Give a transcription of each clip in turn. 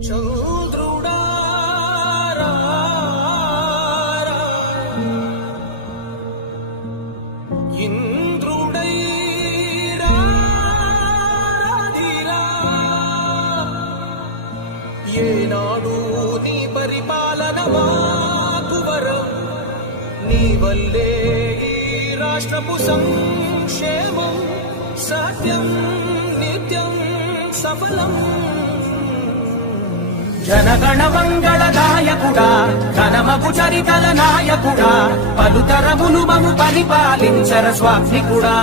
చంద్రుడా ఇంద్రుడై ఏనాడు నీ పరిపాలన మాకు వరం నీ వల్లే ఈ రాష్ట్రపు సంక్షేమం సత్యం నిత్యం సఫలం జనగణ మంగళ నాయకుడా ఘనమగు చరితల నాయకుడా పలుతరములు మము పరిపాలించర స్వామికుడా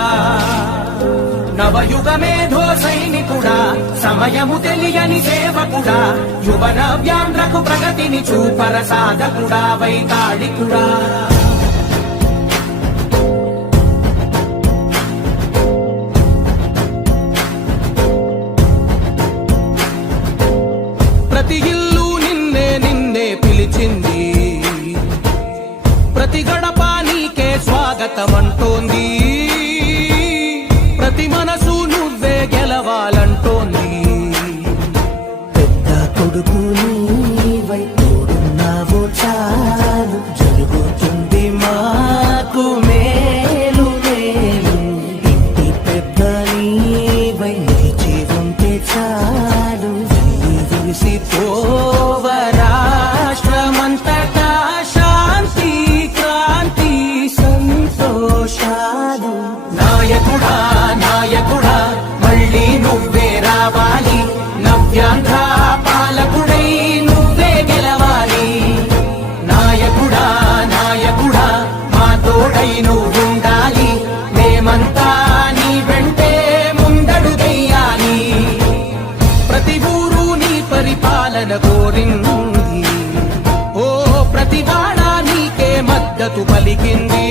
నవయుగ మేధో సైనికుడా సమయము తెలియని సేవకుడా యువన వ్యాంధ్రకు ప్రగతిని చూపర సాధకుడా వైతాళికుడా ప్రతి ఇల్లు నిన్నే నిన్నే పిలిచింది ప్రతి గడప నీకే స్వాగతమంటోంది ప్రతి మనసు నువ్వే గెలవాలంటోంది పెద్ద కొడుకు నీవై తోడున్నావు చాలు జరుగుతుంది మాకు మేలు మేలు ఇంటి పెద్ద నీవై నిలిచి ఉంటే చాలు విసిపోవ రాష్ట్రమంతటా శాంతి క్రాంతి సంతోషాలు నాయకుడా నాయకుడా మళ్ళీ నువ్వే రావాలి నవ్యాంధ్ర పాలకుడై నువ్వే గెలవాలి నాయకుడా నాయకుడా మా తోడై నువ్వుండాలి మేమంతా నీ వెంటే ముందడుగెయ్యాలి ప్రతి ఊరు నీ పరిపాలన కోరింది ఓ ప్రతి వాడ నీకే మద్దతు పలికింది